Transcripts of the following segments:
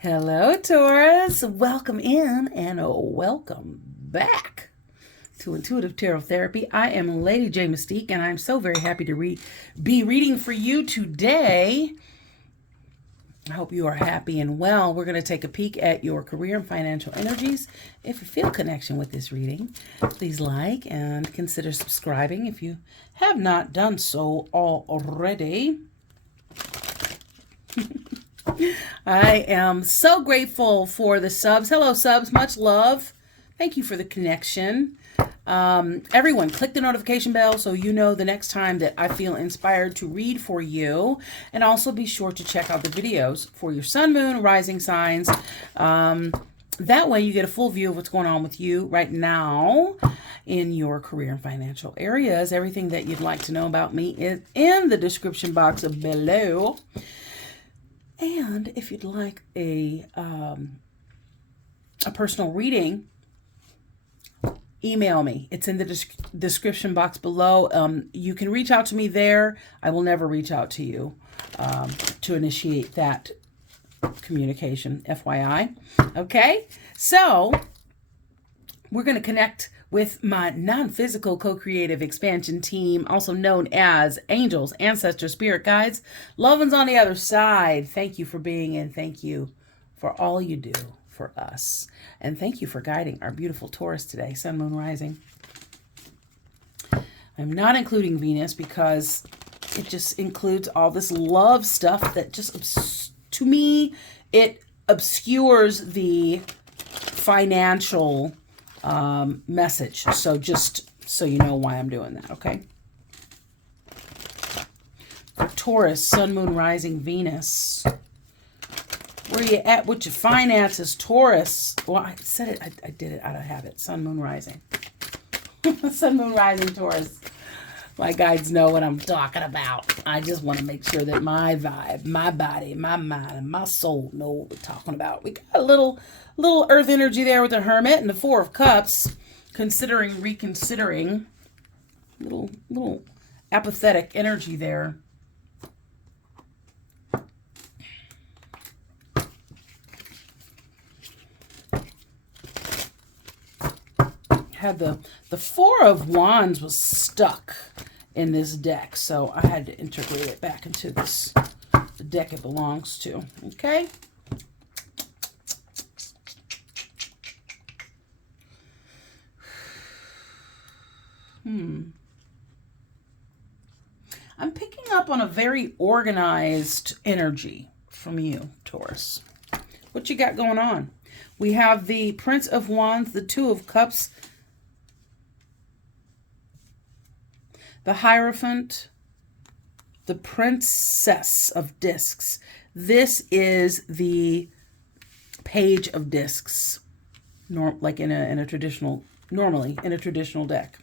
Hello, Taurus. Welcome in and welcome back to Intuitive Tarot Therapy. I am Lady J Mystique, and I'm so very happy to be reading for you today. I hope you are happy and well. We're going to take a peek at your career and financial energies. If you feel connection with this reading, please like and consider subscribing if you have not done so already. I am so grateful for the subs. Hello, subs. Much love. Thank you for the connection. Everyone, click the notification bell so you know the next time that I feel inspired to read for you. And also be sure to check out the videos for your sun, moon, rising signs. That way you get a full view of what's going on with you right now in your career and financial areas. Everything that you'd like to know about me is in the description box below. And if you'd like a personal reading, email me. It's in the description box below. You can reach out to me there. I will never reach out to you to initiate that communication, FYI. Okay, so we're going to connect with my non-physical co-creative expansion team, also known as angels, ancestors, spirit guides, loved ones on the other side. Thank you for being in. Thank you for all you do for us. And thank you for guiding our beautiful Taurus today, sun, moon, rising. I'm not including Venus because it just includes all this love stuff that just, to me, it obscures the financial message. So just so you know why I'm doing that, okay? For Taurus, sun, moon, rising, Venus. Where are you at with your finances, Taurus? Well, I said it. I did it out of habit. Sun, moon, rising. Sun, moon, rising, Taurus. My guides know what I'm talking about. I just want to make sure that my vibe, my body, my mind, and my soul know what we're talking about. We got a little earth energy there with the Hermit and the Four of Cups. Reconsidering. Little apathetic energy there. Had the Four of Wands was stuck in this deck, so I had to integrate it back into the deck it belongs to. Okay. I'm picking up on a very organized energy from you, Taurus. What you got going on? We have the Prince of Wands, the Two of Cups, the Hierophant, the Princess of Discs. This is the Page of Discs, like in a traditional, normally in a traditional deck.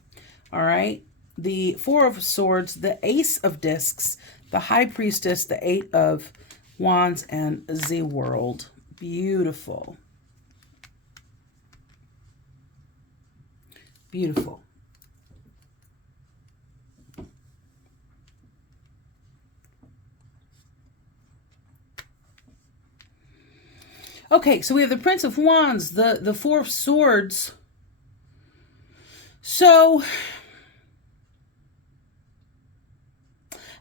All right. The Four of Swords, the Ace of Discs, the High Priestess, the Eight of Wands, and the World. Beautiful. Beautiful. Okay, so we have the Prince of Wands, the Four of Swords. So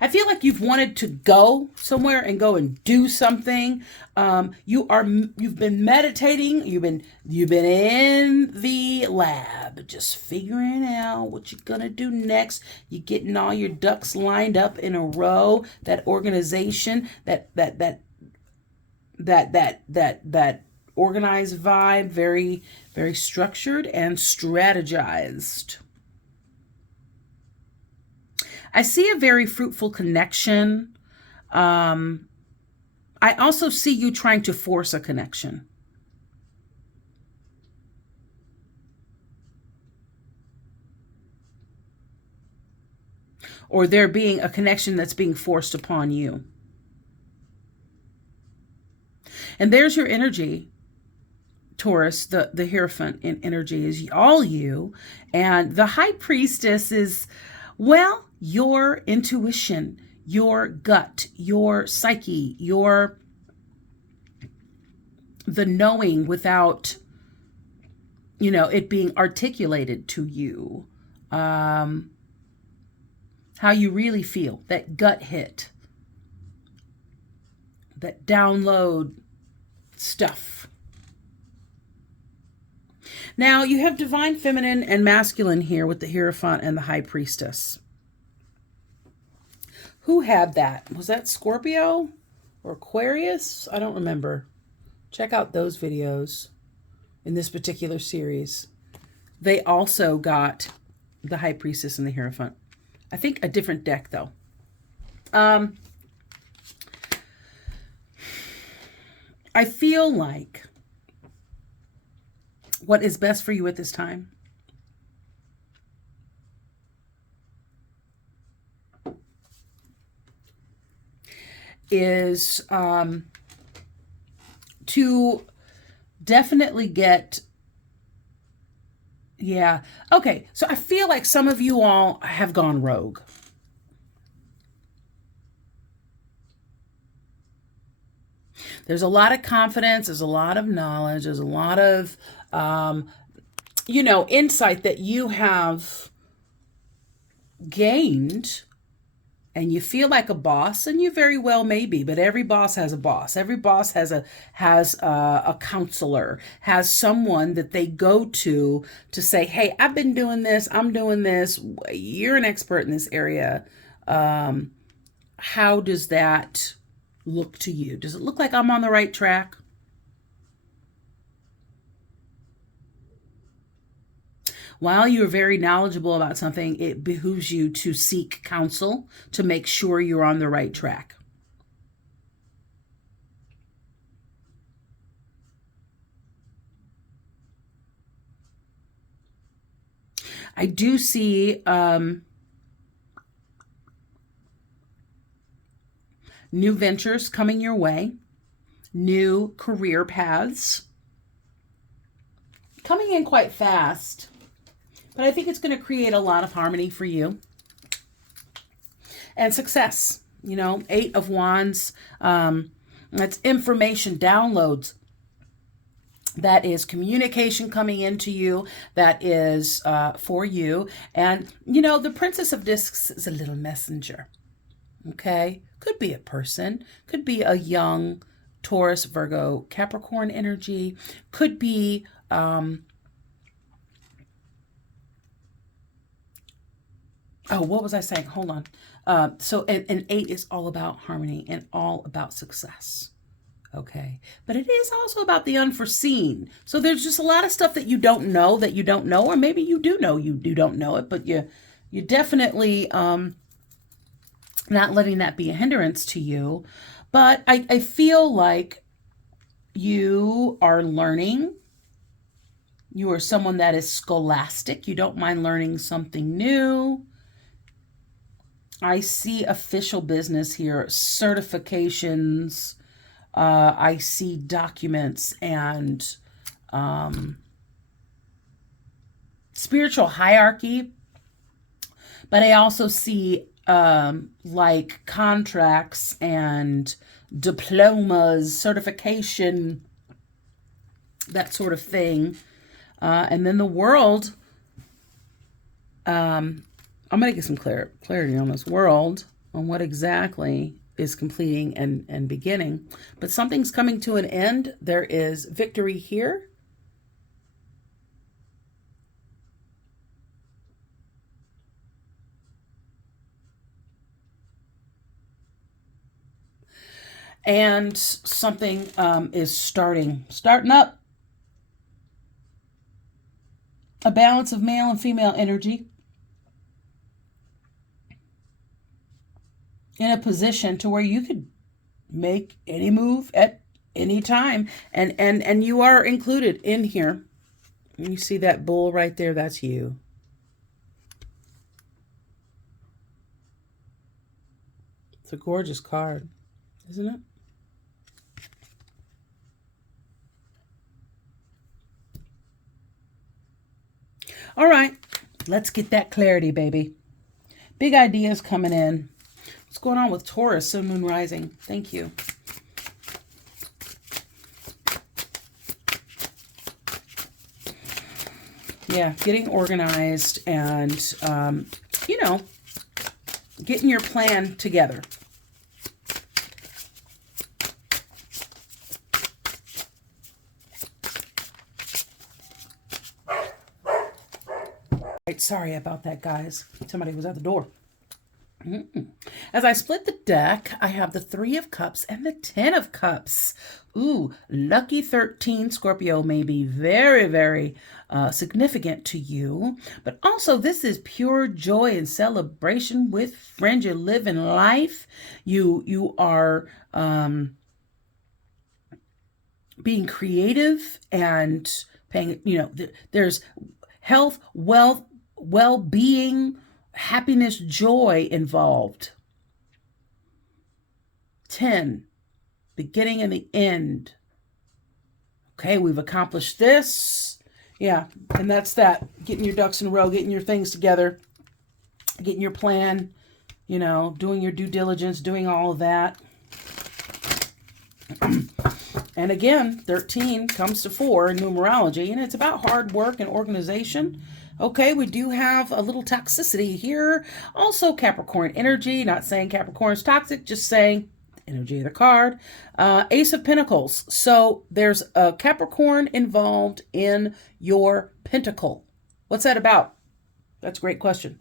I feel like you've wanted to go somewhere and go and do something. You've been meditating. You've been in the lab, just figuring out what you're gonna do next. You're getting all your ducks lined up in a row. That organization, that organized vibe, very, very structured and strategized. I see a very fruitful connection. I also see you trying to force a connection. Or there being a connection that's being forced upon you. And there's your energy, Taurus. The Hierophant in energy is all you. And the High Priestess is, well, your intuition, your gut, your psyche, your the knowing without, you know, it being articulated to you. How you really feel, that gut hit, that download stuff. Now you have divine feminine and masculine here with the Hierophant and the High Priestess. Who had that? Was that Scorpio or Aquarius? I don't remember. Check out those videos in this particular series. They also got the High Priestess and the Hierophant. I think a different deck though. I feel like what is best for you at this time is to definitely get, yeah. Okay, so I feel like some of you all have gone rogue. There's a lot of confidence, there's a lot of knowledge, there's a lot of, you know, insight that you have gained, and you feel like a boss, and you very well may be, but every boss has a boss. Every boss has a counselor, has someone that they go to say, hey, I've been doing this, I'm doing this, you're an expert in this area. How does that look to you? Does it look like I'm on the right track? While you're very knowledgeable about something, it behooves you to seek counsel to make sure you're on the right track. I do see new ventures coming your way, new career paths coming in quite fast. But I think it's going to create a lot of harmony for you. And success, you know, 8 of Wands, that's information downloads. That is communication coming into you. That is for you. And, you know, the Princess of Discs is a little messenger. Okay? Could be a person. Could be a young Taurus, Virgo, Capricorn energy. Could be... oh, what was I saying? Hold on. So an 8 is all about harmony and all about success. Okay. But it is also about the unforeseen. So there's just a lot of stuff that you don't know, or maybe you do know you don't know it, but you definitely not letting that be a hindrance to you. But I feel like you are learning. You are someone that is scholastic. You don't mind learning something new. I see official business here, certifications. I see documents and spiritual hierarchy. But I also see like contracts and diplomas, certification, that sort of thing. And then the world, I'm going to get some clarity on this world, on what exactly is completing and beginning. But something's coming to an end. There is victory here. And something is starting up. A balance of male and female energy in a position to where you could make any move at any time. And you are included in here. You see that bull right there? That's you. It's a gorgeous card, isn't it? All right, let's get that clarity, baby. Big ideas coming in. What's going on with Taurus, Sun, Moon, Rising? Thank you. Yeah, getting organized and, you know, getting your plan together. Right, sorry about that, guys. Somebody was at the door. As I split the deck, I have the 3 of Cups and the 10 of Cups. Ooh, lucky 13, Scorpio, may be very, very significant to you. But also, this is pure joy and celebration with friends. You're living life. You are being creative and paying, you know, there's health, wealth, well-being, happiness, joy involved. 10, beginning and the end. Okay, we've accomplished this. Yeah, and that's that. Getting your ducks in a row, getting your things together, getting your plan, you know, doing your due diligence, doing all of that. And again, 13 comes to 4 in numerology, and it's about hard work and organization. Okay, we do have a little toxicity here. Also Capricorn energy, not saying Capricorn's toxic, just saying energy of the card. Ace of Pentacles. So there's a Capricorn involved in your pentacle. What's that about? That's a great question.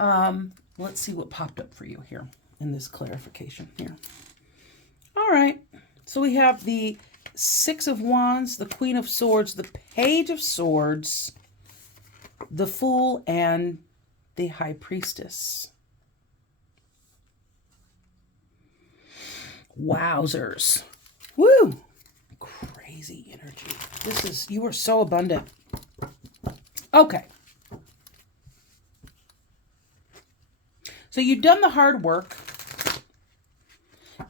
Let's see what popped up for you here in this clarification here. All right, so we have the 6 of Wands, the Queen of Swords, the Page of Swords, the Fool, and the High Priestess. Wowzers. Woo! Crazy energy. This is, you are so abundant. Okay. So you've done the hard work.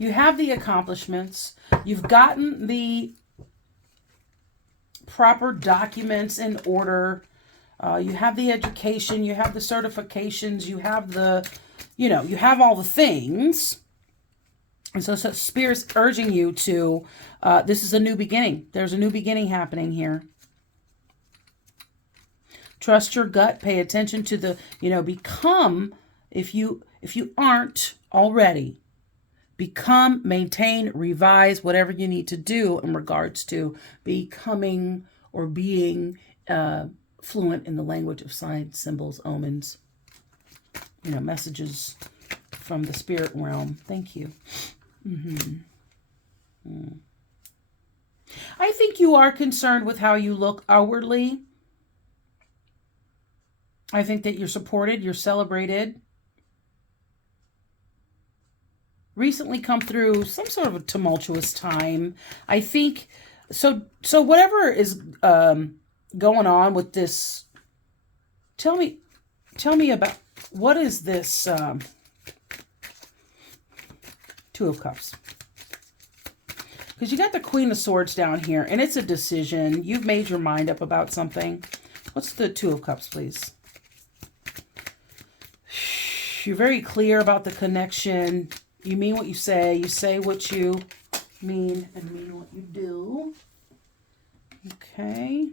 You have the accomplishments. You've gotten the proper documents in order. You have the education. You have the certifications. You have the, you know, you have all the things. And so Spirit's urging you to, this is a new beginning. There's a new beginning happening here. Trust your gut. Pay attention to the, you know, become, if you aren't already, become, maintain, revise, whatever you need to do in regards to becoming or being fluent in the language of signs, symbols, omens, you know, messages from the spirit realm. Thank you. I think you are concerned with how you look outwardly. I think that you're supported, you're celebrated. Recently come through some sort of a tumultuous time. I think, so whatever is going on with this, tell me about, what is this 2 of Cups? Because you got the Queen of Swords down here, and it's a decision. You've made your mind up about something. What's the 2 of Cups, please? You're very clear about the connection. You mean what you say what you mean, and mean what you do. Okay.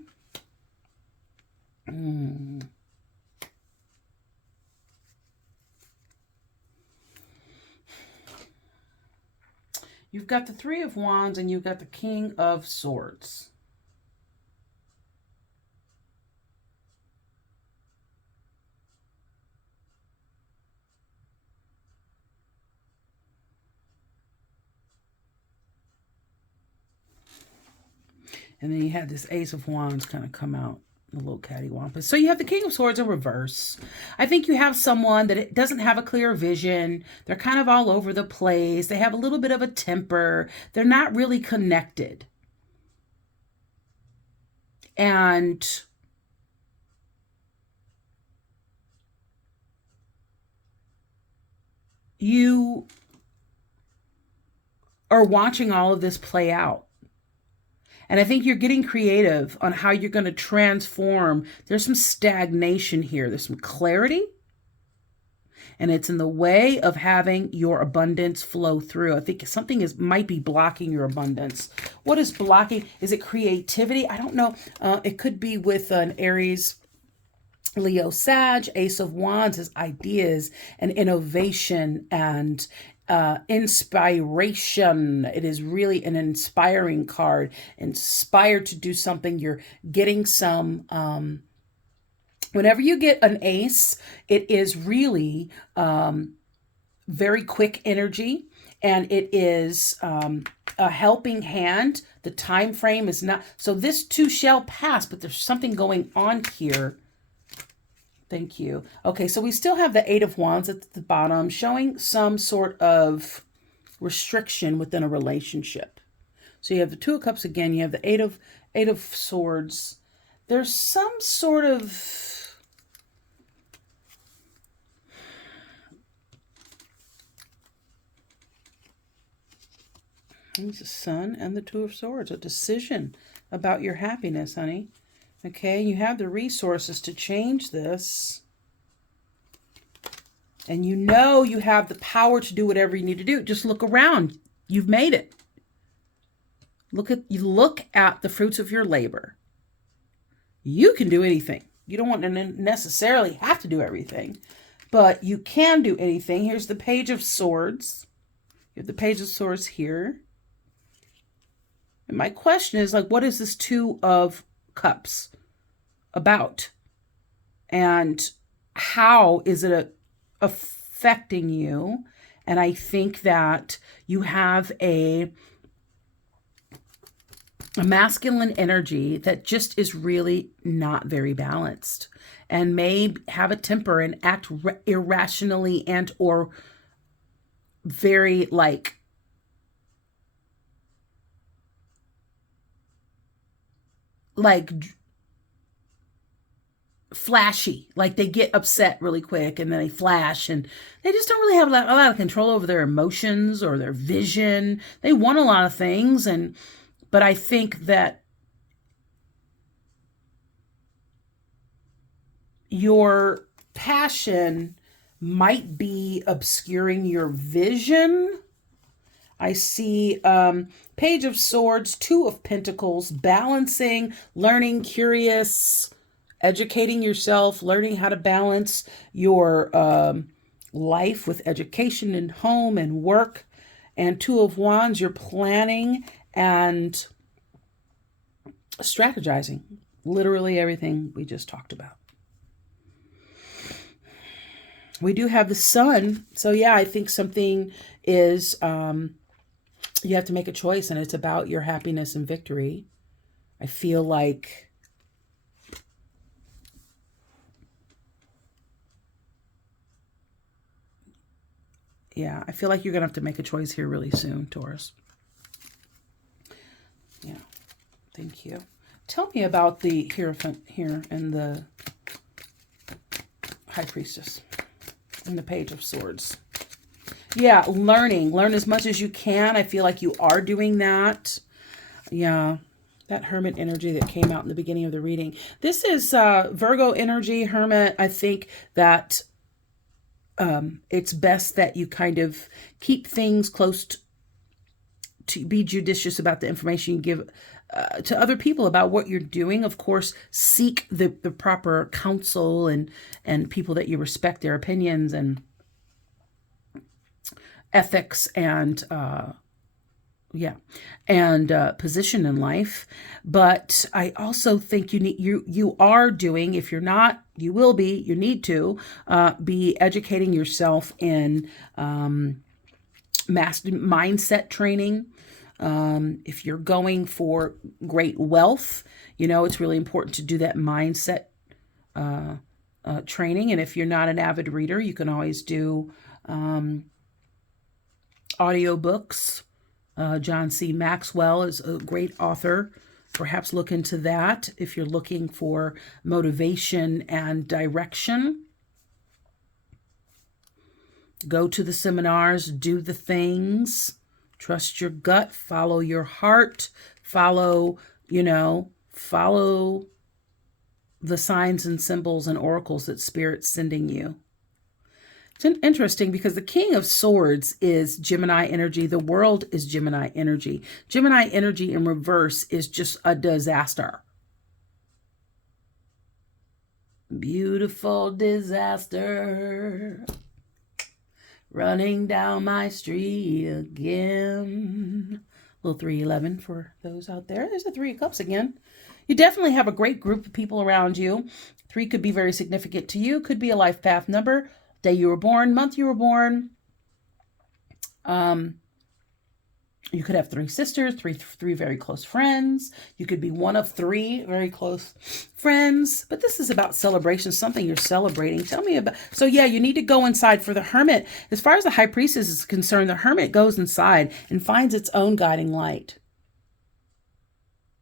You've got the 3 of Wands and you've got the King of Swords. And then you had this Ace of Wands kind of come out, a little cattywampus. So you have the King of Swords in reverse. I think you have someone that doesn't have a clear vision. They're kind of all over the place. They have a little bit of a temper. They're not really connected. And you are watching all of this play out. And I think you're getting creative on how you're going to transform. There's some stagnation here. There's some clarity. and it's in the way of having your abundance flow through. I think something might be blocking your abundance. What is blocking? Is it creativity? I don't know. It could be with an Aries, Leo, Sag. Ace of Wands is ideas and innovation and inspiration. It is really an inspiring card. Inspired to do something. You're getting some... whenever you get an ace, it is really very quick energy, and it is a helping hand. The time frame is not... So this too shall pass, but there's something going on here. Thank you. Okay, so we still have the Eight of Wands at the bottom, showing some sort of restriction within a relationship. So you have the Two of Cups again. You have the Eight of Swords. There's some sort of... There's the Sun and the Two of Swords. A decision about your happiness, honey. Okay, you have the resources to change this. And you know you have the power to do whatever you need to do. Just look around. You've made it. Look at the fruits of your labor. You can do anything. You don't want to necessarily have to do everything, but you can do anything. Here's the Page of Swords. You have the Page of Swords here. And my question is, like, what is this Two of Cups about? And how is it affecting you? And I think that you have a masculine energy that just is really not very balanced, and may have a temper and act irrationally and or very like flashy. Like they get upset really quick and then they flash, and they just don't really have a lot of control over their emotions or their vision. They want a lot of things, but I think that your passion might be obscuring your vision. I see Page of Swords, Two of Pentacles, balancing, learning, curious, educating yourself, learning how to balance your life with education and home and work. And Two of Wands, you're planning and strategizing. Literally everything we just talked about. We do have the Sun. So yeah, I think something is, you have to make a choice, and it's about your happiness and victory. I feel like I feel like you're going to have to make a choice here really soon, Taurus. Yeah. Thank you. Tell me about the Hierophant here and the High Priestess and the Page of Swords. Yeah, learning. Learn as much as you can. I feel like you are doing that. Yeah, that Hermit energy that came out in the beginning of the reading. This is Virgo energy, Hermit. I think that it's best that you kind of keep things close to be judicious about the information you give to other people about what you're doing. Of course, seek the proper counsel and people that you respect their opinions and ethics and position in life. But I also think you are doing, if you're not, you will be, you need to be educating yourself in mindset training. If you're going for great wealth, it's really important to do that mindset training. And if you're not an avid reader, you can always do audiobooks. John C. Maxwell is a great author. Perhaps look into that if you're looking for motivation and direction. Go to the seminars, do the things, trust your gut, follow your heart, follow the signs and symbols and oracles that Spirit's sending you. It's interesting because the King of Swords is Gemini energy. The world is Gemini energy. Gemini energy in reverse is just a disaster. Beautiful disaster. Running down my street again. Little 311 for those out there. There's a 3 of Cups again. You definitely have a great group of people around you. 3 could be very significant to you. Could be a life path number. Day you were born, month you were born. You could have 3 sisters, three very close friends. You could be one of 3 very close friends. But this is about celebration, something you're celebrating. Tell me about... So yeah, you need to go inside for the Hermit. As far as the High Priestess is concerned, the Hermit goes inside and finds its own guiding light.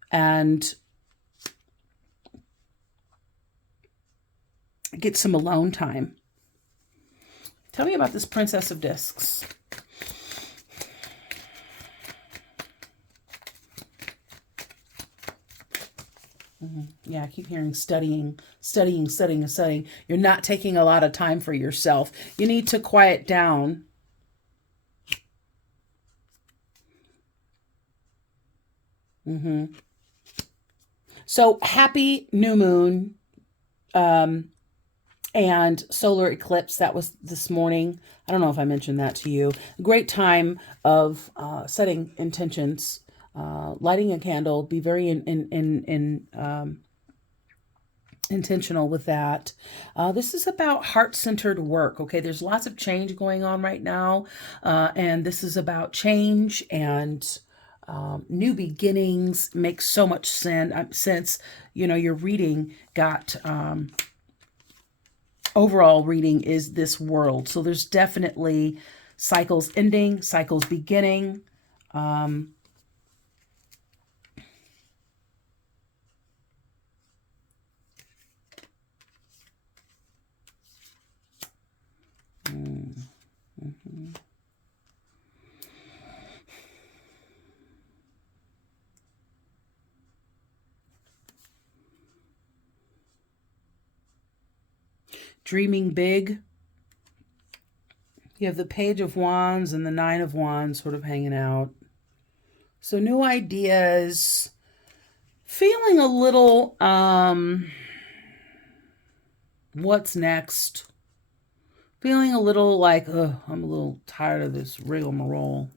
And get some alone time. Tell me about this Princess of Discs. Yeah, I keep hearing studying. You're not taking a lot of time for yourself. You need to quiet down. So happy new moon. And solar eclipse, that was this morning. I don't know if I mentioned that to you. Great time of setting intentions, lighting a candle. Be very intentional with that. This is about heart-centered work. Okay, there's lots of change going on right now, and this is about change and new beginnings. Makes so much sense. You know, your reading got... overall reading is this world. So there's definitely cycles ending, cycles beginning. Dreaming big. You have the Page of Wands and the 9 of Wands sort of hanging out. So new ideas. Feeling a little, what's next? Feeling a little like, I'm a little tired of this rigmarole.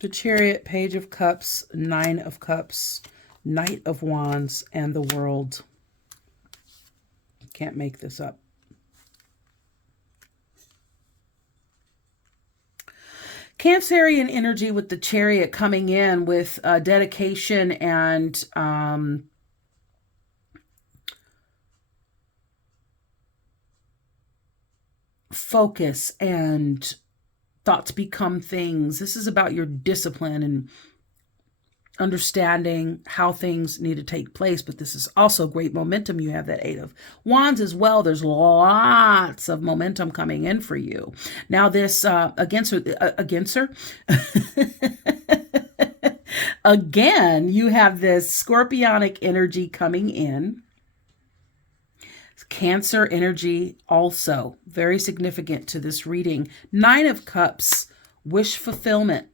The Chariot, Page of Cups, 9 of Cups, Knight of Wands, and the World. Can't make this up. Cancerian energy with the Chariot coming in with dedication and focus and thoughts become things. This is about your discipline and understanding how things need to take place, but this is also great momentum. You have that 8 of Wands as well. There's lots of momentum coming in for you. Now this against her, again, you have this scorpionic energy coming in. Cancer energy also very significant to this reading. 9 of Cups, wish fulfillment.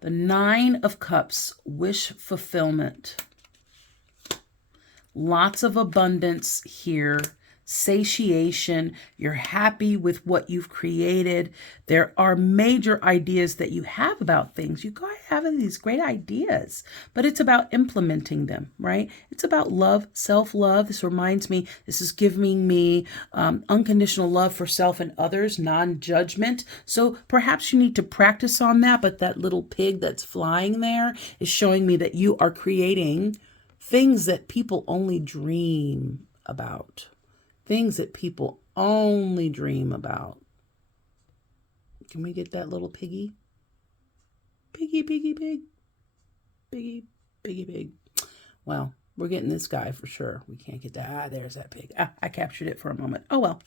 The 9 of Cups, wish fulfillment. Lots of abundance here. Satiation. You're happy with what you've created. There are major ideas that you have about things. You go having these great ideas, but it's about implementing them, right? It's about love, self-love. This reminds me, this is giving me unconditional love for self and others, non-judgment. So perhaps you need to practice on that, but that little pig that's flying there is showing me that you are creating things that people only dream about. Things that people only dream about. Can we get that little piggy? Piggy, piggy, pig. Piggy, piggy, pig. Well, we're getting this guy for sure. We can't get that. Ah, there's that pig. Ah, I captured it for a moment. Oh, well.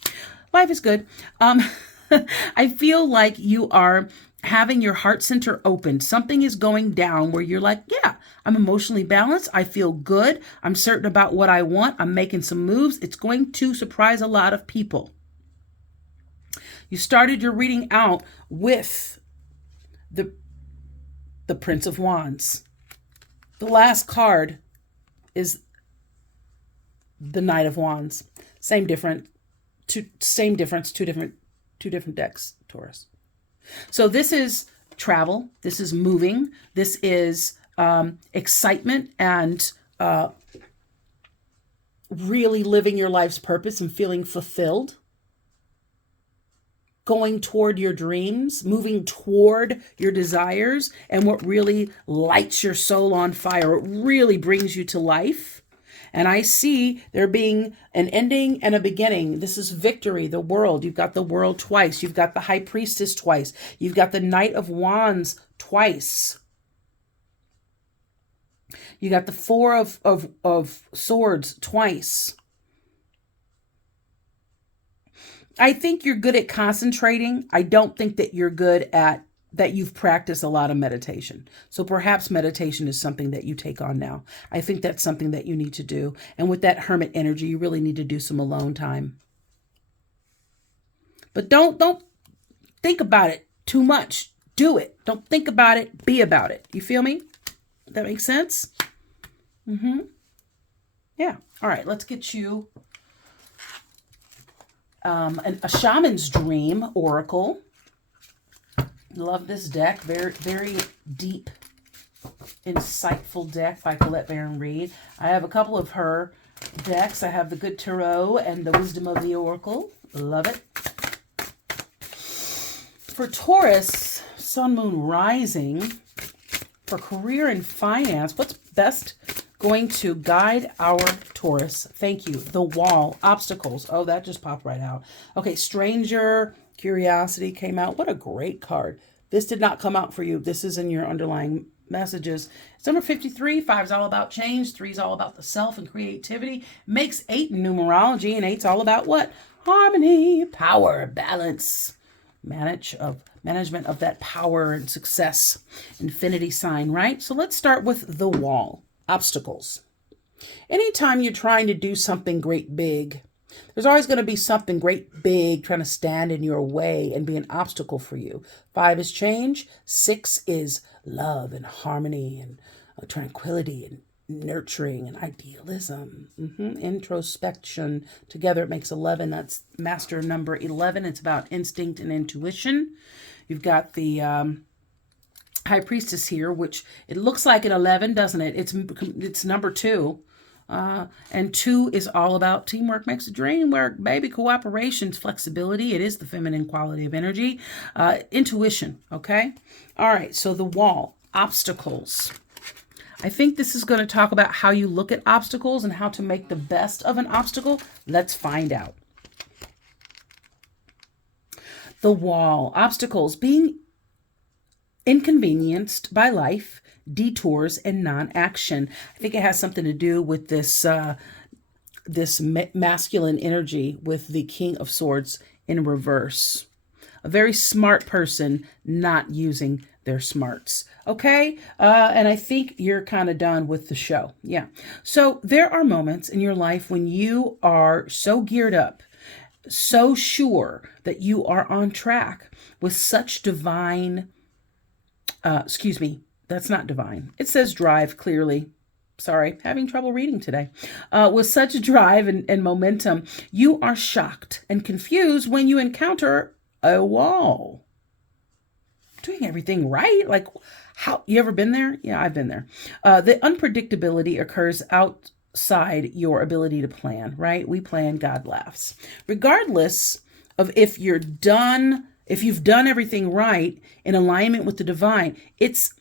Life is good. I feel like you are having your heart center open. Something is going down where you're like, yeah, I'm emotionally balanced. I feel good. I'm certain about what I want. I'm making some moves. It's going to surprise a lot of people. You started your reading out with the Prince of Wands. The last card is the Knight of Wands. Same difference, two different decks, Taurus. So this is travel. This is moving. This is excitement and really living your life's purpose and feeling fulfilled. Going toward your dreams, moving toward your desires, and what really lights your soul on fire. It really brings you to life. And I see there being an ending and a beginning. This is victory, the world. You've got the world twice. You've got the High Priestess twice. You've got the Knight of Wands twice. You got the Four of Swords twice. I think you're good at concentrating. I don't think that you're good at that you've practiced a lot of meditation. So perhaps meditation is something that you take on now. I think that's something that you need to do. And with that hermit energy, you really need to do some alone time. But don't think about it too much. Do it. Don't think about it. Be about it. You feel me? That makes sense? Mm-hmm. Yeah. All right. Let's get you a Shaman's Dream Oracle. Love this deck. Very, very deep, insightful deck by Colette Baron Reed. I have a couple of her decks. I have the Good Tarot and the Wisdom of the Oracle. Love it. For Taurus, Sun, Moon, Rising, for career and finance, what's best going to guide our Taurus? Thank you. The Wall, obstacles. Oh, that just popped right out. Okay, Stranger, Curiosity came out. What a great card. This did not come out for you. This is in your underlying messages. It's number 53. 5 is all about change. 3 is all about the self and creativity. Makes 8 in numerology, and 8's all about what? Harmony, power, balance, management of that power and success. Infinity sign, right? So let's start with the Wall. Obstacles. Anytime you're trying to do something great big, there's always going to be something great big trying to stand in your way and be an obstacle for you. 5 is change. 6 is love and harmony and tranquility and nurturing and idealism. Introspection. Together it makes 11. That's master number 11. It's about instinct and intuition. You've got the High Priestess here, which it looks like an 11, doesn't it? It's number 2. And 2 is all about teamwork makes the dream work, baby. Cooperation, flexibility. It is the feminine quality of energy. Intuition, okay? All right, so the Wall, obstacles. I think this is going to talk about how you look at obstacles and how to make the best of an obstacle. Let's find out. The Wall, obstacles, being inconvenienced by life, detours, and non-action. I think it has something to do with this masculine energy with the King of Swords in reverse. A very smart person not using their smarts. Okay? And I think you're kind of done with the show. Yeah. So there are moments in your life when you are so geared up, so sure that you are on track with such divine, that's not divine. It says drive clearly. Sorry, having trouble reading today. With such drive and momentum, you are shocked and confused when you encounter a wall. Doing everything right? Like, how? You ever been there? Yeah, I've been there. The unpredictability occurs outside your ability to plan, right? We plan, God laughs. Regardless of if you've done everything right in alignment with the divine, it's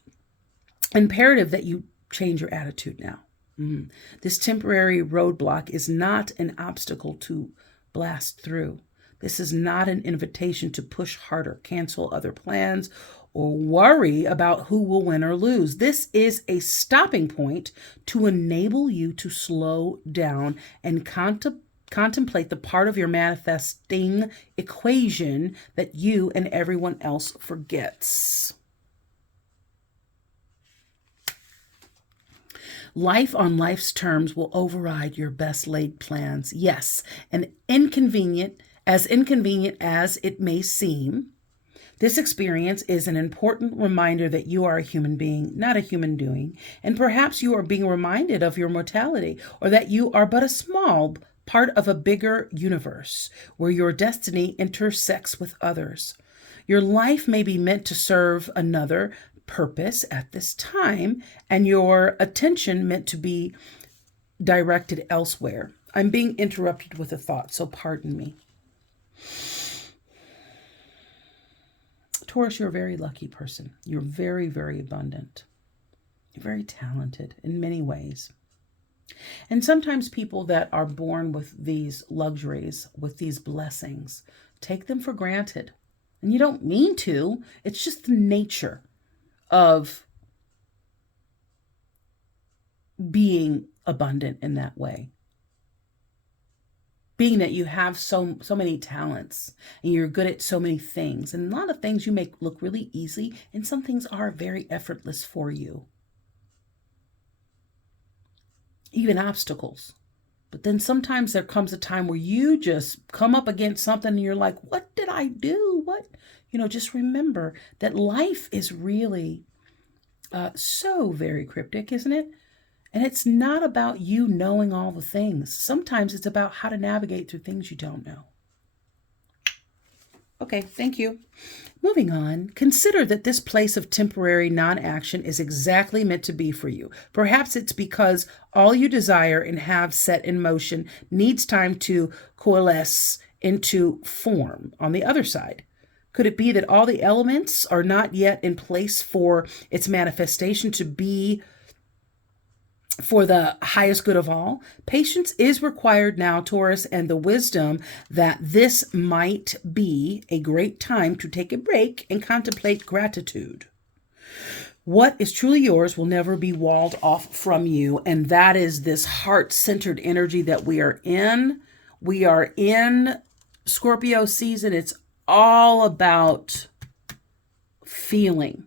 imperative that you change your attitude now. This temporary roadblock is not an obstacle to blast through. This is not an invitation to push harder, cancel other plans, or worry about who will win or lose. This is a stopping point to enable you to slow down and Contemplate the part of your manifesting equation that you and everyone else forgets. Life on life's terms will override your best laid plans. Yes, and inconvenient as it may seem, this experience is an important reminder that you are a human being, not a human doing. And perhaps you are being reminded of your mortality, or that you are but a small part of a bigger universe where your destiny intersects with others. Your life may be meant to serve another purpose at this time, and your attention meant to be directed elsewhere. I'm being interrupted with a thought, so pardon me. Taurus, you're a very lucky person. You're very, very abundant. You're very talented in many ways. And sometimes people that are born with these luxuries, with these blessings, take them for granted. And you don't mean to. It's just the nature of being abundant in that way. Being that you have so many talents and you're good at so many things. And a lot of things you make look really easy, and some things are very effortless for you. Even obstacles. But then sometimes there comes a time where you just come up against something and you're like, what did I do? What? Just remember that life is really so very cryptic, isn't it? And it's not about you knowing all the things. Sometimes it's about how to navigate through things you don't know. Okay, thank you. Moving on, consider that this place of temporary non-action is exactly meant to be for you. Perhaps it's because all you desire and have set in motion needs time to coalesce into form on the other side. Could it be that all the elements are not yet in place for its manifestation to be for the highest good of all? Patience is required now, Taurus, and the wisdom that this might be a great time to take a break and contemplate gratitude. What is truly yours will never be walled off from you, and that is this heart-centered energy that we are in. We are in Scorpio season. It's all about feeling.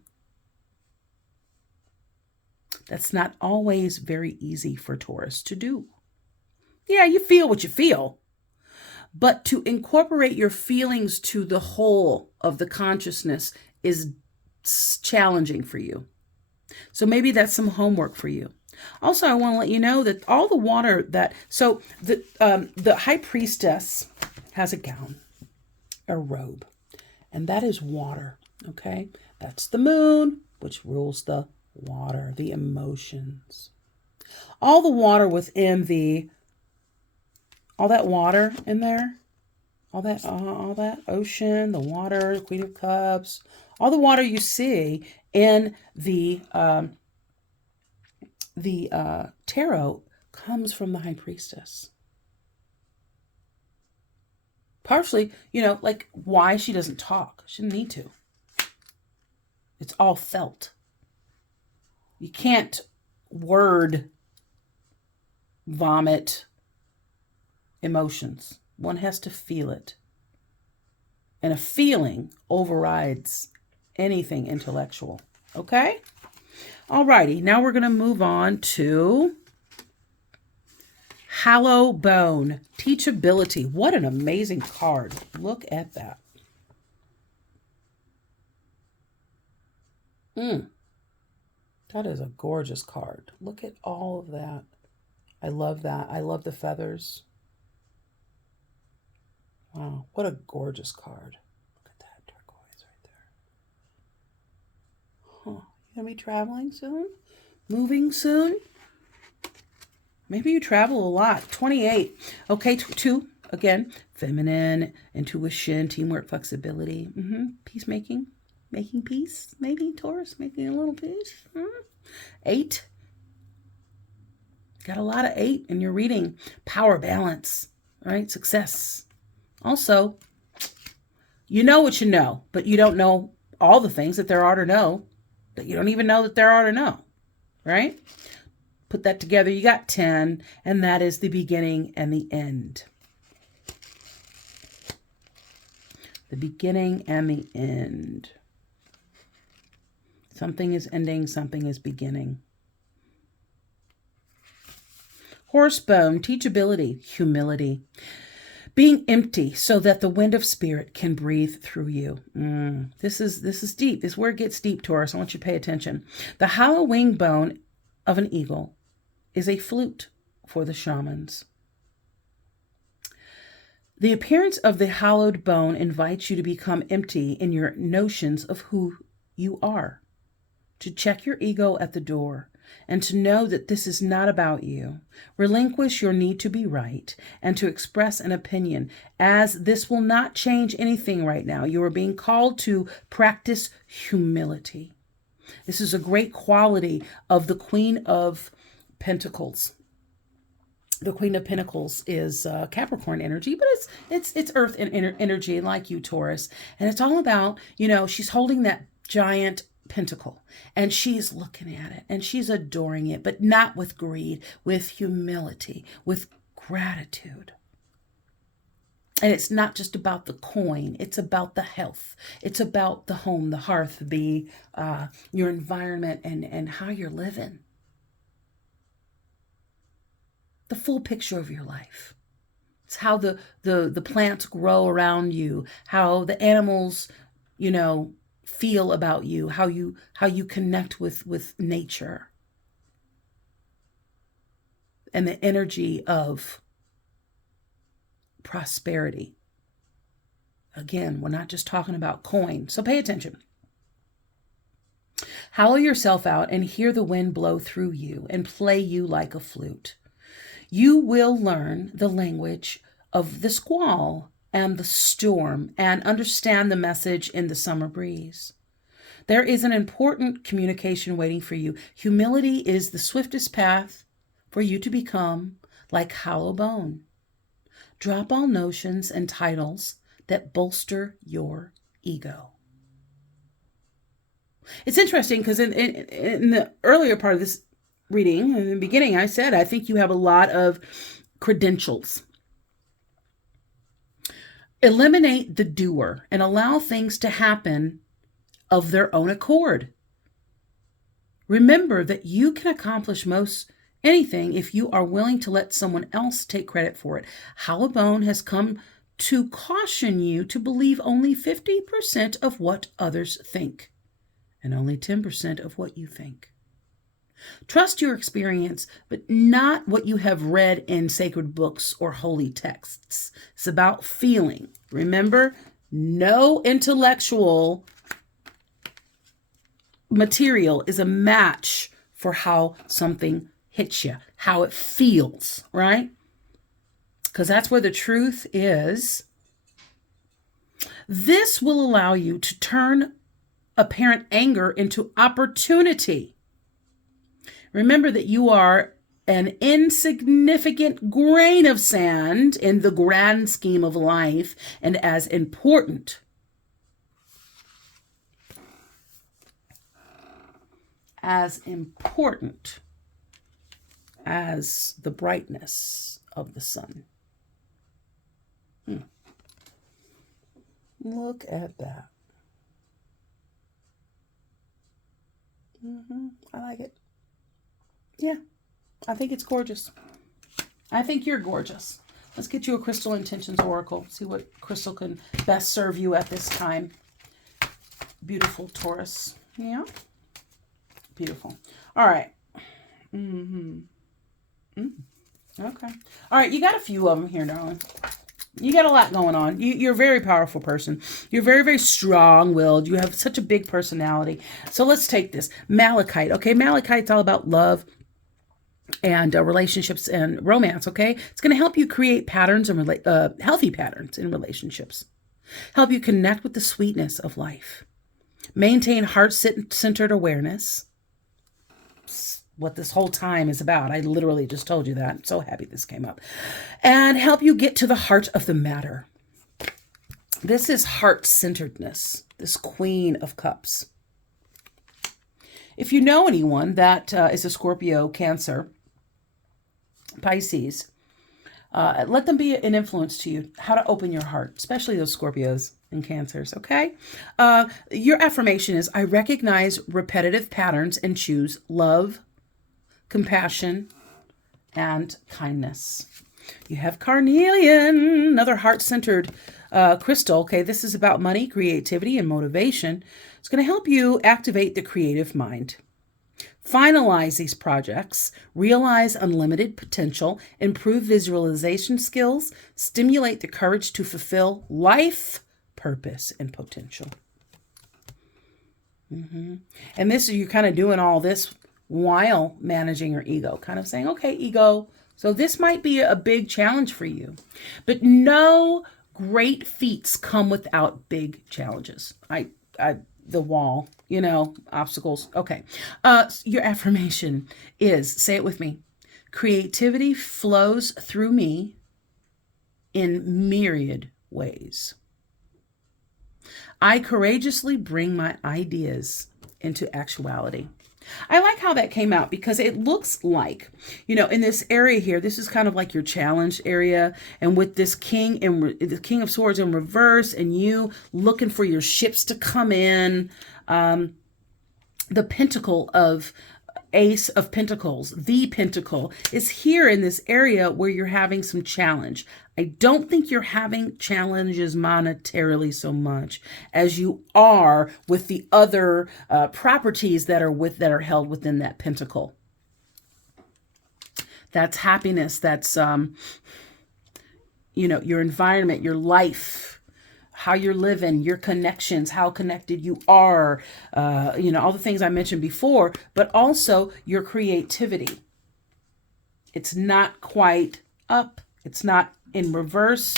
That's not always very easy for Taurus to do. Yeah, you feel what you feel, but to incorporate your feelings to the whole of the consciousness is challenging for you. So maybe that's some homework for you. Also, I want to let you know that all the water the high priestess has a gown, a robe, and that is water. Okay, that's the moon, which rules the water, the emotions. All the water within all that water in there, all that ocean, the water, the Queen of Cups, all the water you see in the tarot comes from the High Priestess. Partially, like why she doesn't talk. She doesn't need to. It's all felt. You can't word vomit emotions. One has to feel it. And a feeling overrides anything intellectual. Okay? Alrighty, now we're going to move on to Hollow Bone. Teachability. What an amazing card. Look at that. That is a gorgeous card. Look at all of that. I love that. I love the feathers. Wow, what a gorgeous card. Look at that turquoise right there. Huh. You gonna be traveling soon? Moving soon? Maybe you travel a lot. 28. Okay, 2. Again, feminine, intuition, teamwork, flexibility. Peacemaking. Making peace, maybe, Taurus, making a little peace. 8. Got a lot of 8 in your reading. Power, balance, right? Success. Also, you know what you know, but you don't know all the things that there are to know, that you don't even know that there are to know, right? Put that together, you got 10, and that is the beginning and the end. The beginning and the end. Something is ending, something is beginning. Horse bone, teachability, humility. Being empty so that the wind of spirit can breathe through you. This is deep. This is where it gets deep, Taurus. I want you to pay attention. The hollow wing bone of an eagle is a flute for the shamans. The appearance of the hollowed bone invites you to become empty in your notions of who you are, to check your ego at the door, and to know that this is not about you. Relinquish your need to be right and to express an opinion, as this will not change anything right now. You are being called to practice humility. This is a great quality of the Queen of Pentacles. The Queen of Pentacles is Capricorn energy, but it's Earth energy, like you, Taurus. And it's all about, she's holding that giant pentacle and she's looking at it and she's adoring it, but not with greed, with humility, with gratitude. And it's not just about the coin. It's about the health. It's about the home, the hearth, your environment and how you're living. The full picture of your life. It's how the plants grow around you, how the animals, feel about you, how you connect with nature. And the energy of prosperity. Again, we're not just talking about coin, so pay attention. Hollow yourself out and hear the wind blow through you and play you like a flute. You will learn the language of the squall and the storm and understand the message in the summer breeze. There is an important communication waiting for you. Humility is the swiftest path for you to become like hollow bone. Drop all notions and titles that bolster your ego. It's interesting because in the earlier part of this reading, in the beginning, I said, I think you have a lot of credentials. Eliminate the doer and allow things to happen of their own accord. Remember that you can accomplish most anything if you are willing to let someone else take credit for it. Hollow bone has come to caution you to believe only 50% of what others think and only 10% of what you think. Trust your experience, but not what you have read in sacred books or holy texts. It's about feeling. Remember, no intellectual material is a match for how something hits you, how it feels, right? Because that's where the truth is. This will allow you to turn apparent anger into opportunity. Remember that you are an insignificant grain of sand in the grand scheme of life, and as important as the brightness of the sun. Look at that. I like it. Yeah, I think it's gorgeous. I think you're gorgeous. Let's get you a Crystal Intentions Oracle. See what crystal can best serve you at this time. Beautiful Taurus. Yeah. Beautiful. All right. Okay. All right, you got a few of them here, darling. You got a lot going on. You're a very powerful person. You're very, very strong-willed. You have such a big personality. So let's take this. Malachite. Okay, Malachite's all about love and relationships and romance, okay? It's going to help you create patterns and healthy patterns in relationships. Help you connect with the sweetness of life. Maintain heart-centered awareness. What this whole time is about. I literally just told you that. I'm so happy this came up. And help you get to the heart of the matter. This is heart-centeredness, this Queen of Cups. If you know anyone that is a Scorpio, Cancer, Pisces, let them be an influence to you, how to open your heart, especially those Scorpios. and Cancers, okay? Your affirmation is, I recognize repetitive patterns and choose love, compassion, and kindness. You have carnelian, another heart-centered crystal. Okay, this is about money, creativity, and motivation. It's going to help you activate the creative mind. Finalize these projects, realize unlimited potential, improve visualization skills, stimulate the courage to fulfill life, purpose, and potential. And this, you're kind of doing all this while managing your ego, kind of saying, okay, ego, so this might be a big challenge for you, but no great feats come without big challenges. The wall, you know, obstacles. Okay. Your affirmation is, say it with me, creativity flows through me in myriad ways. I courageously bring my ideas into actuality. I like how that came out because it looks like, you know, in this area here, this is kind of like your challenge area. And with this king and the King of Swords in reverse and you looking for your ships to come in, the pentacle of Ace of Pentacles, the pentacle, is here in this area where you're having some challenge. I don't think you're having challenges monetarily so much as you are with the other properties that are held within that pentacle. That's happiness. That's you know, your environment, your life, how you're living, your connections, how connected you are, you know, all the things I mentioned before, but also your creativity. It's not quite up. It's not in reverse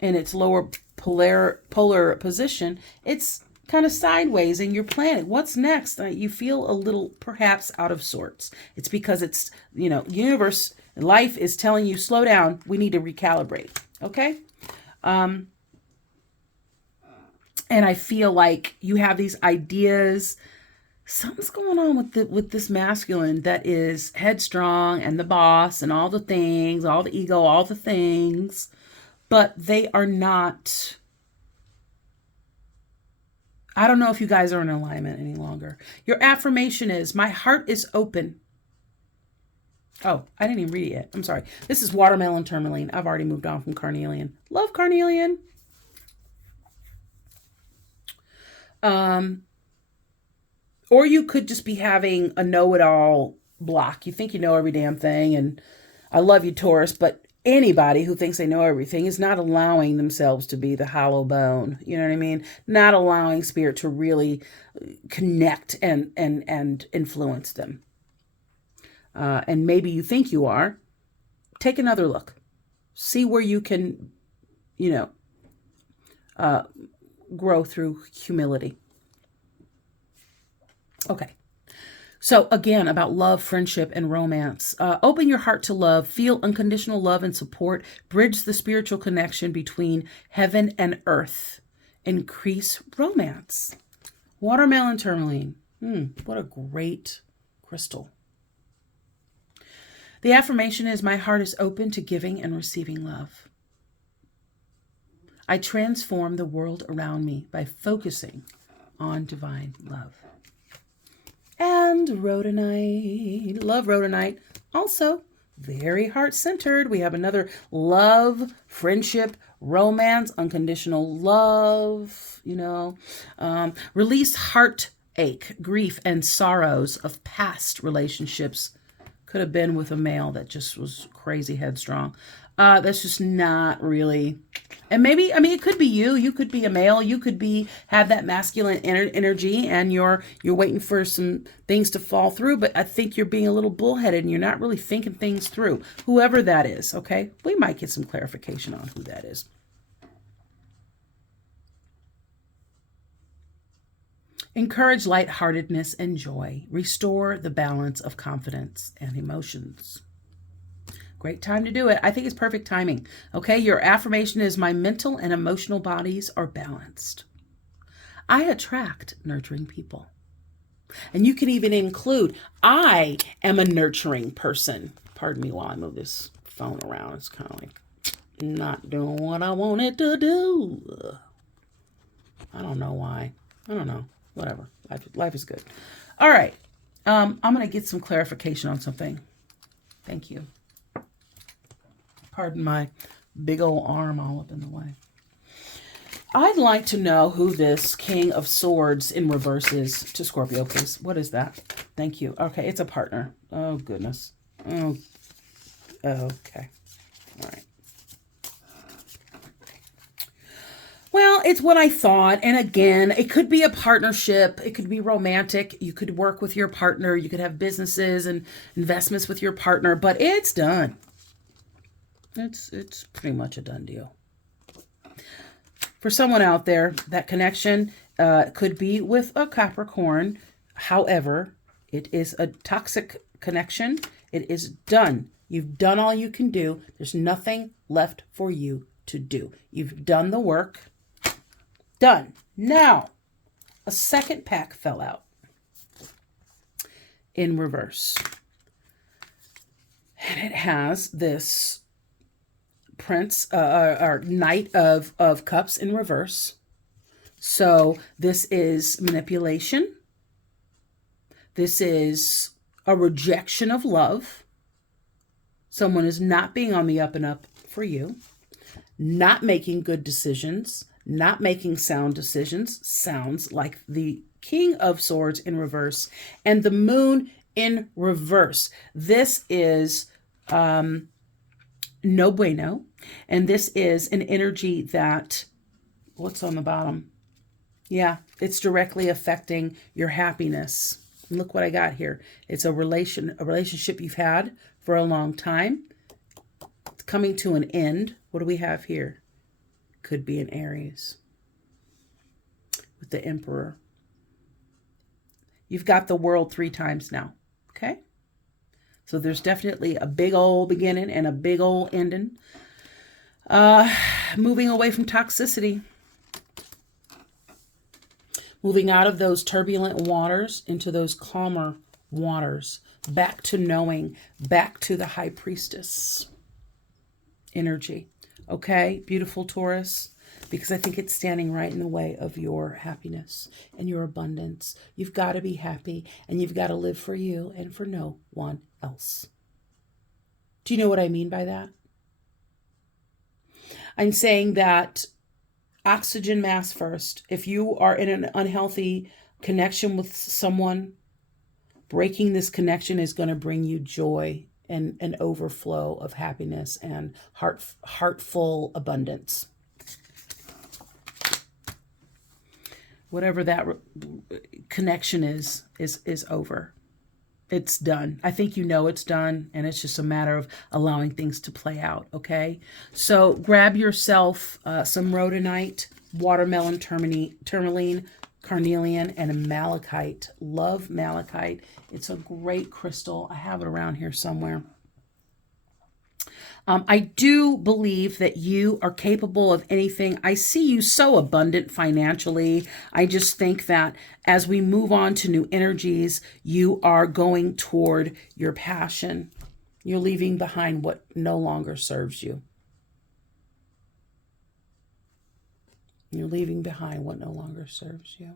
in its lower polar position. It's kind of sideways in your planet. What's next? You feel a little perhaps out of sorts. It's because it's, you know, universe, life is telling you, slow down. We need to recalibrate. Okay. And I feel like you have these ideas. Something's going on with this masculine that is headstrong and the boss and all the things, all the ego, all the things, but they are not. I don't know if you guys are in alignment any longer. Your affirmation is, my heart is open. Oh, I didn't even read it yet. I'm sorry. This is watermelon tourmaline. I've already moved on from carnelian. Love carnelian. Or you could just be having a know-it-all block. You think you know every damn thing, and I love you, Taurus, but anybody who thinks they know everything is not allowing themselves to be the hollow bone. You know what I mean? Not allowing spirit to really connect and influence them. And maybe you think you are. Take another look. See where you can, you know, grow through humility. Okay. So again, about love, friendship, and romance. Open your heart to love. Feel unconditional love and support. Bridge the spiritual connection between heaven and earth. Increase romance. Watermelon tourmaline. What a great crystal. The affirmation is, my heart is open to giving and receiving love. I transform the world around me by focusing on divine love. And rhodonite. Love rhodonite. Also very heart-centered. We have another love, friendship, romance, unconditional love, you know. Release heartache, grief, and sorrows of past relationships. Could have been with a male that just was crazy headstrong. That's just not really. And maybe, I mean, it could be you. You could be a male. You could have that masculine energy, and you're waiting for some things to fall through. But I think you're being a little bullheaded, and you're not really thinking things through. Whoever that is, okay? We might get some clarification on who that is. Encourage lightheartedness and joy. Restore the balance of confidence and emotions. Great time to do it. I think it's perfect timing. Okay, your affirmation is, my mental and emotional bodies are balanced. I attract nurturing people. And you can even include, I am a nurturing person. Pardon me while I move this phone around. It's kind of like not doing what I want it to do. don't know why. I don't know. Whatever. Life is good. All right. I'm going to get some clarification on something. Thank you. Pardon my big old arm all up in the way. I'd like to know who this King of Swords in reverse is to Scorpio, please. What is that? Thank you. Okay, it's a partner. Oh, goodness. Oh, okay. All right. Well, it's what I thought. And again, it could be a partnership. It could be romantic. You could work with your partner. You could have businesses and investments with your partner, but it's done. It's pretty much a done deal. For someone out there, that connection could be with a Capricorn. However, it is a toxic connection. It is done. You've done all you can do. There's nothing left for you to do. You've done the work. Done. Now, a second pack fell out in reverse. And it has this Prince or Knight of Cups in reverse. So this is manipulation. This is a rejection of love. Someone is not being on the up and up for you, not making good decisions, not making sound decisions. Sounds like the King of Swords in reverse and the Moon in reverse. This is no bueno. And this is an energy that, what's on the bottom? Yeah, it's directly affecting your happiness. And look what I got here. It's a relationship you've had for a long time. It's coming to an end. What do we have here? Could be an Aries with the Emperor. You've got the World 3 times now. Okay? So there's definitely a big old beginning and a big old ending. Moving away from toxicity. Moving out of those turbulent waters into those calmer waters. Back to knowing. Back to the High Priestess energy. Okay, beautiful Taurus. Because I think it's standing right in the way of your happiness and your abundance. You've got to be happy and you've got to live for you and for no one else. Do you know what I mean by that? I'm saying that oxygen mask first. If you are in an unhealthy connection with someone, breaking this connection is going to bring you joy and an overflow of happiness and heartful abundance. Whatever that connection is over. It's done. I think you know it's done, and it's just a matter of allowing things to play out, okay? So grab yourself some rhodonite, watermelon tourmaline, carnelian, and a malachite. Love malachite. It's a great crystal. I have it around here somewhere. I do believe that you are capable of anything. I see you so abundant financially. I just think that as we move on to new energies, you are going toward your passion. You're leaving behind what no longer serves you. You're leaving behind what no longer serves you.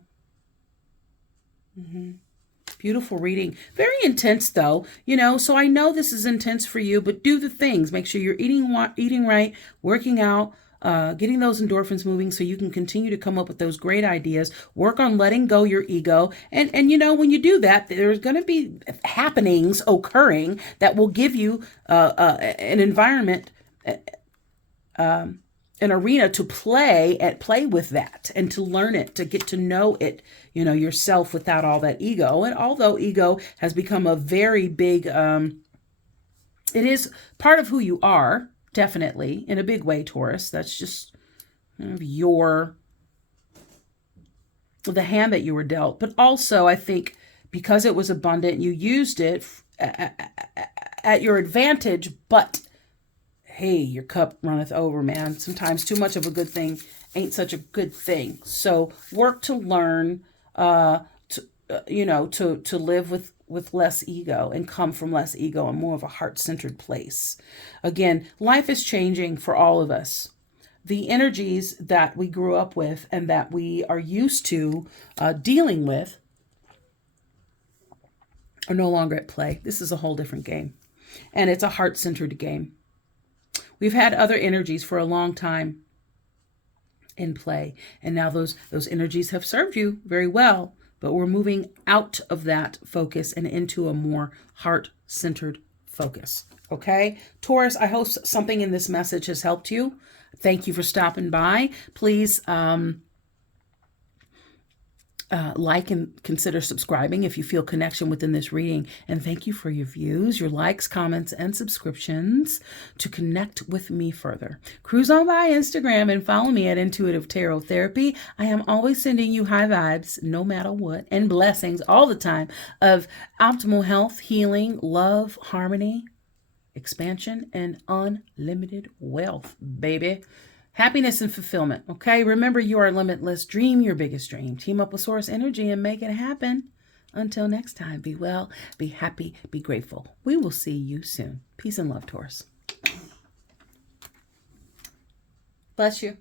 Beautiful reading. Very intense though, you know, so I know this is intense for you, but do the things. Make sure you're eating right, working out, getting those endorphins moving so you can continue to come up with those great ideas. Work on letting go your ego. And you know, when you do that, there's going to be happenings occurring that will give you an environment, an arena to play with that and to learn it, to get to know it, you know, yourself without all that ego. And although ego has become a very big, it is part of who you are, definitely, in a big way, Taurus. That's just the hand that you were dealt. But also, I think because it was abundant, you used it at your advantage, but hey, your cup runneth over, man. Sometimes too much of a good thing ain't such a good thing. So work to learn, to live with less ego and come from less ego and more of a heart-centered place. Again, life is changing for all of us. the energies that we grew up with and that we are used to dealing with are no longer at play. This is a whole different game. And it's a heart-centered game. We've had other energies for a long time in play. And now those energies have served you very well. But we're moving out of that focus and into a more heart-centered focus. Okay? Taurus, I hope something in this message has helped you. Thank you for stopping by. Please like and consider subscribing if you feel connection within this reading. And thank you for your views, your likes, comments, and subscriptions to connect with me further. Cruise on by Instagram and follow me at Intuitive Tarot Therapy. I am always sending you high vibes, no matter what, and blessings all the time of optimal health, healing, love, harmony, expansion, and unlimited wealth, baby. Happiness and fulfillment, okay? Remember, you are limitless. Dream your biggest dream. Team up with Source Energy and make it happen. Until next time, be well, be happy, be grateful. We will see you soon. Peace and love, Taurus. Bless you.